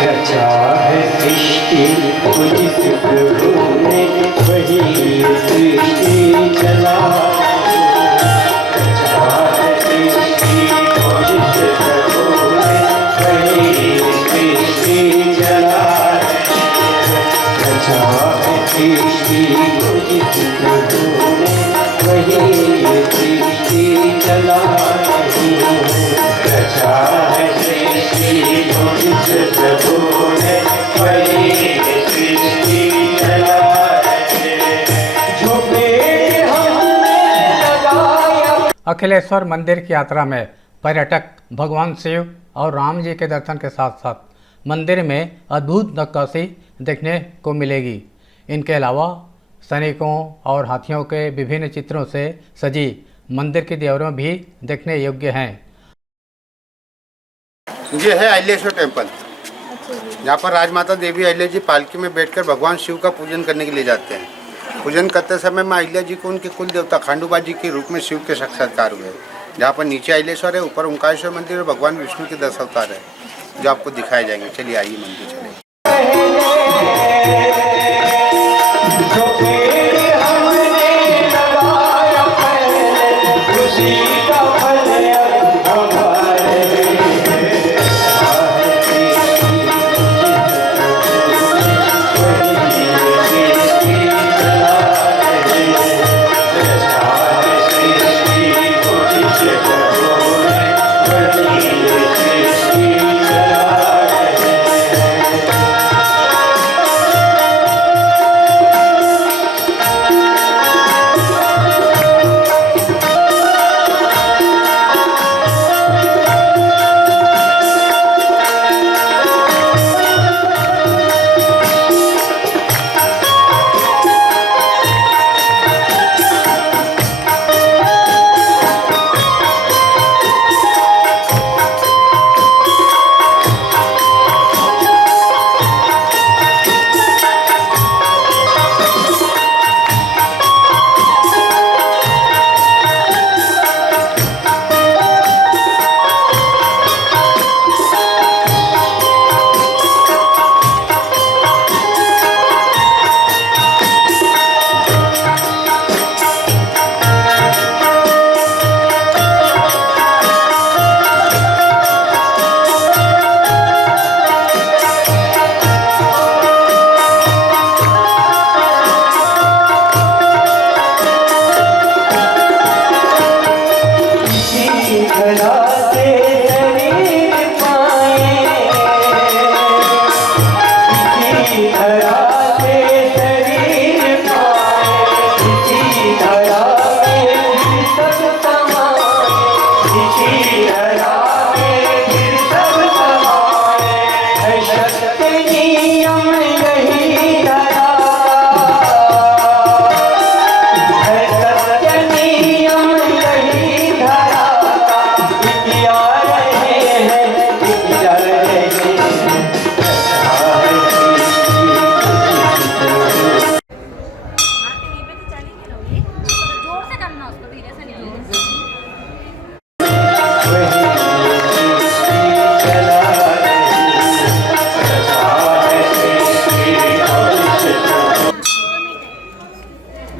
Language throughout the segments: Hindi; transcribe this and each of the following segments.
रचा है सृष्टि को जिस प्रभु ने वही सृष्टि चला। रचा है सृष्टि को जिस प्रभु ने वही सृष्टि चला। रचा है सृष्टि को जिस प्रभु ने वही सृष्टि चला। रचा है सृष्टि को जिस प्रभु ने वही सृष्टि चला। जो पेड़ हमने लगाया। अखिलेश्वर मंदिर की यात्रा में पर्यटक भगवान शिव और राम जी के दर्शन के साथ साथ मंदिर में अद्भुत नक्काशी देखने को मिलेगी। इनके अलावा सैनिकों और हाथियों के विभिन्न चित्रों से सजी मंदिर की दीवारें भी देखने योग्य हैं। ये है अहिल्याश्वर टेम्पल, जहाँ पर राजमाता देवी अहिल्या जी पालकी में बैठकर भगवान शिव का पूजन करने के लिए जाते हैं। पूजन करते समय माँ अहिल्या जी को उनके कुल देवता खांडूबा जी के रूप में शिव के साक्षात्कार हुए। जहाँ पर नीचे अहिल्याश्वर है, ऊपर ओंकारेश्वर मंदिर और भगवान विष्णु के 10 अवतार है जो आपको दिखाए जाएंगे। चलिए आइए मंदिर चले।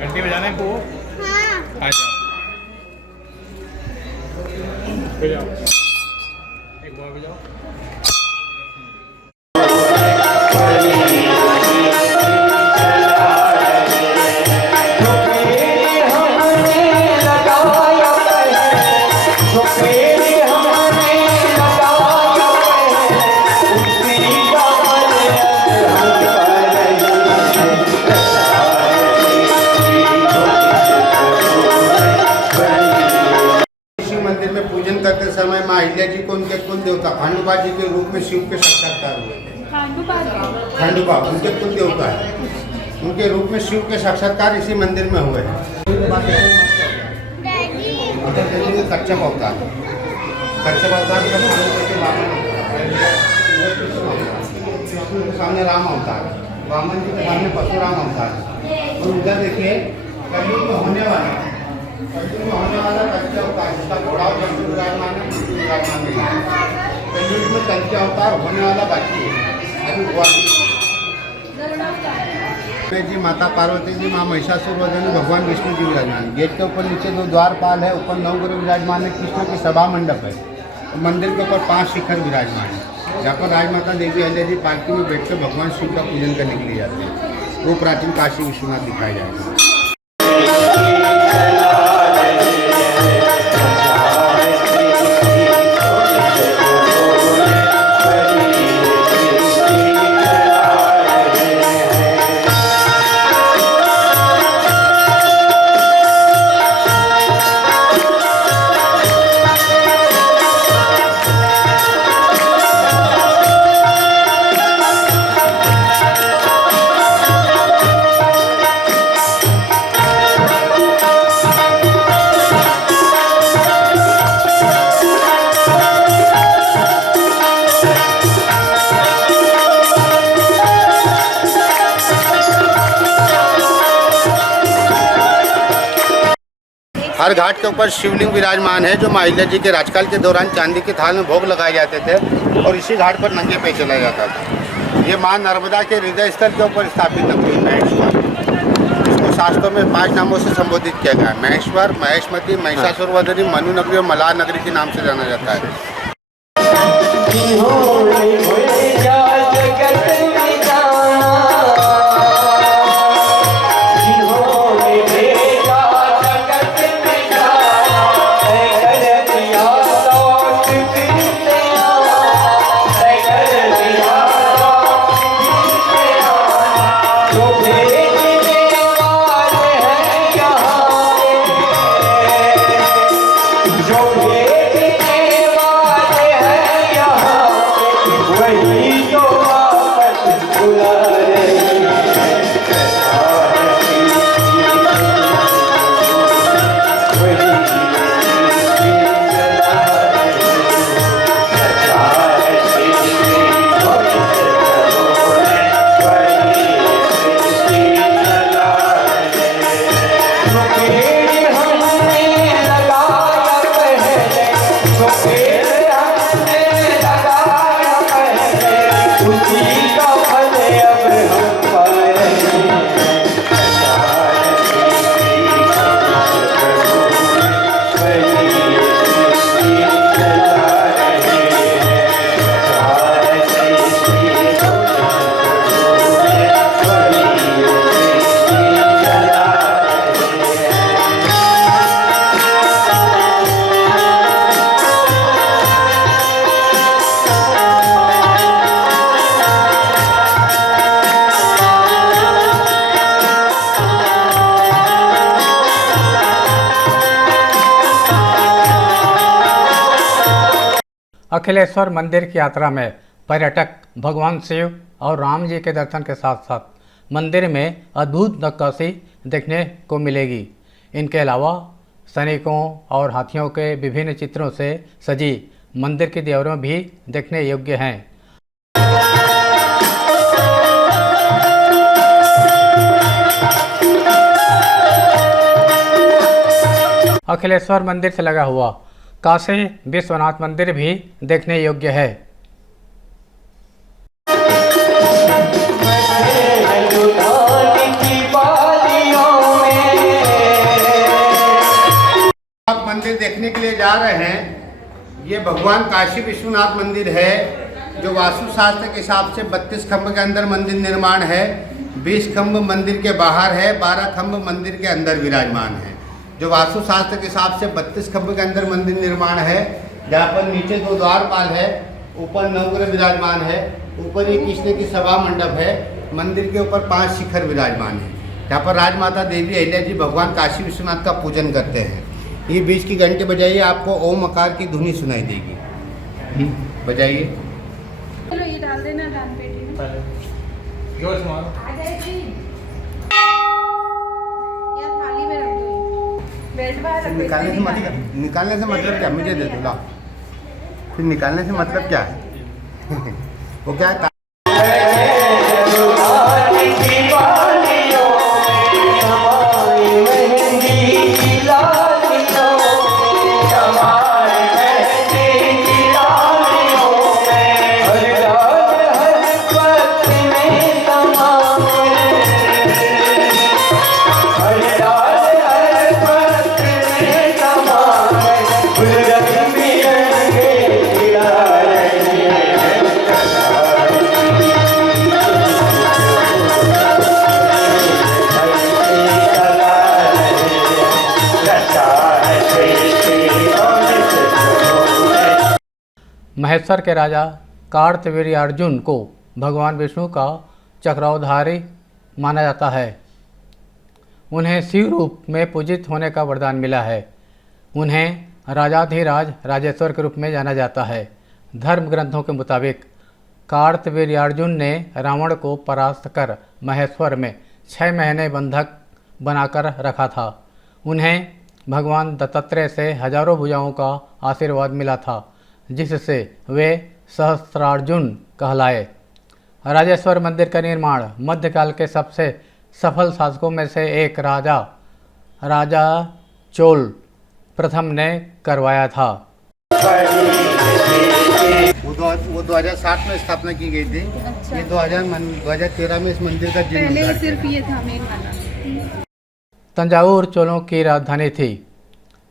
घंटी बजाने को आ जाओ, बजाओ, एक बार बजाओ। मंदिर में पूजन करते समय माँ अहिल्या जी को उनके कुल देवता खांडूबा जी के रूप में शिव के साक्षात्कार हुए थे। खांडूबा उनके कुल देवता है, उनके रूप में शिव के साक्षात्कार इसी मंदिर में हुए हैं। कच्चा अवतार, कच्चा अवतार के सामने राम अवतार, वामन जी के सामने परशुराम अवतार। और उधर देखिए कलयुग में होने वाला कच्चा अवतार जिसका घोड़ा विराजमान है। कलयुग में कल्कि अवतार होने वाला बाकी है। जी माता पार्वती जी, माँ महिषासुर वदनी, भगवान विष्णु जी विराजमान। गेट के ऊपर नीचे 2 द्वारपाल है, ऊपर 9 ग्रह विराजमान है, कृष्ण की सभा मंडप है। मंदिर के ऊपर 5 शिखर विराजमान है, जहाँ पर राजमाता देवी अहिल्या जी पालकी में बैठकर भगवान शिव का पूजन करने के लिए जाते हैं। वो प्राचीन काशी विश्वनाथ दिखाया जाएगा। हर घाट के ऊपर शिवलिंग विराजमान है, जो माँ अहिल्या जी के राजकाल के दौरान चांदी के थाल में भोग लगाए जाते थे और इसी घाट पर नंगे पे चला जाता था। ये माँ नर्मदा के हृदय स्थल के ऊपर स्थापित नगरी महेश्वर, इसको शास्त्रों में 5 नामों से संबोधित किया गया है। महेश्वर, महेशमती, महिषासुरवदनी, मनु नगरी और मलाह नगरी के नाम से जाना जाता है। अखिलेश्वर मंदिर की यात्रा में पर्यटक भगवान शिव और राम जी के दर्शन के साथ साथ मंदिर में अद्भुत नक्काशी देखने को मिलेगी। इनके अलावा सैनिकों और हाथियों के विभिन्न चित्रों से सजी मंदिर की दीवारें भी देखने योग्य हैं। अखिलेश्वर मंदिर से लगा हुआ काशी विश्वनाथ मंदिर भी देखने योग्य है। आप मंदिर देखने के लिए जा रहे हैं, ये भगवान काशी विश्वनाथ मंदिर है, जो वास्तुशास्त्र के हिसाब से 32 खंभ के अंदर मंदिर निर्माण है। 20 खंभ मंदिर के बाहर है, 12 खंभ मंदिर के अंदर विराजमान है। जो वास्तुशास्त्र के हिसाब से 32 खंभ के अंदर मंदिर निर्माण है, जहाँ पर नीचे 2 द्वारपाल है, ऊपर 9 ग्रह विराजमान है, ऊपर एक कृष्ण की सभा मंडप है। मंदिर के ऊपर 5 शिखर विराजमान है, जहाँ पर राजमाता देवी अहिल्या जी भगवान काशी विश्वनाथ का पूजन करते हैं। ये 20 की घंटे बजाइए, आपको ओम आकार की ध्वनि सुनाई देगी। बजाइए। चलो ये डाल देना दान पेटी में। जोर से मारो। आ जाएगी या थाली में रख दो। बेल्ट बाहर रख दो। निकालने से मतलब क्या, मुझे दे दो। ला फिर निकालने से मतलब क्या है? वो क्या है? महेश्वर के राजा कार्तवीर्यार्जुन को भगवान विष्णु का चक्रधारी माना जाता है। उन्हें शिव रूप में पूजित होने का वरदान मिला है। उन्हें राजाधिराज राजेश्वर के रूप में जाना जाता है। धर्म ग्रंथों के मुताबिक कार्तवीर्यार्जुन ने रावण को परास्त कर महेश्वर में 6 महीने बंधक बनाकर रखा था। उन्हें भगवान दत्तात्रेय से हजारों भुजाओं का आशीर्वाद मिला था, जिससे वे सहस्त्रार्जुन कहलाए। राजेश्वर मंदिर का निर्माण मध्यकाल के सबसे सफल शासकों में से एक राजा चोल प्रथम ने करवाया था। वो 2007 में स्थापना की गई थी। अच्छा। ये 2013 में इस मंदिर का पहले जीर्णोद्धार सिर्फ ये था मेन वाला। तंजावुर चोलों की राजधानी थी,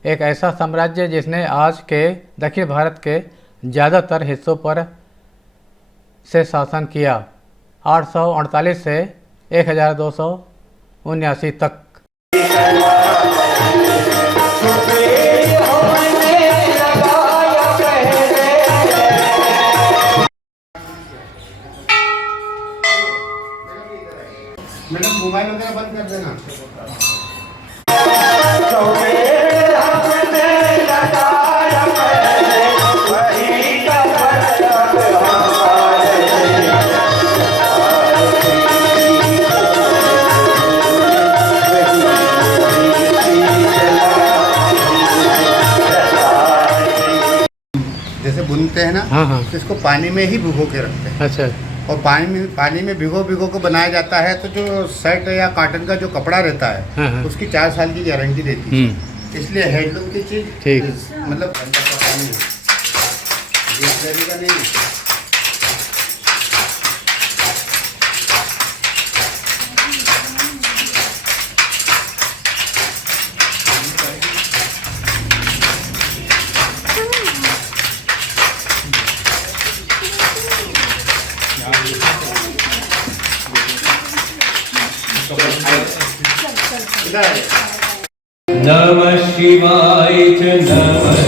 एक ऐसा साम्राज्य जिसने आज के दक्षिण भारत के ज़्यादातर हिस्सों पर से शासन किया। 848 से 1279 तक। मैडम मोबाइल वगैरह बंद कर देना। जैसे बुनते हैं ना, हाँ हाँ। तो इसको पानी में ही भिगो के रखते हैं। अच्छा। और पानी में भिगो को बनाया जाता है। तो जो शर्ट या कॉटन का जो कपड़ा रहता है, हाँ, हाँ। उसकी 4 साल की गारंटी रहती है। इसलिए हैंडलूम की चीज ठीक। मतलब का नहीं। नमः शिवाय च नमः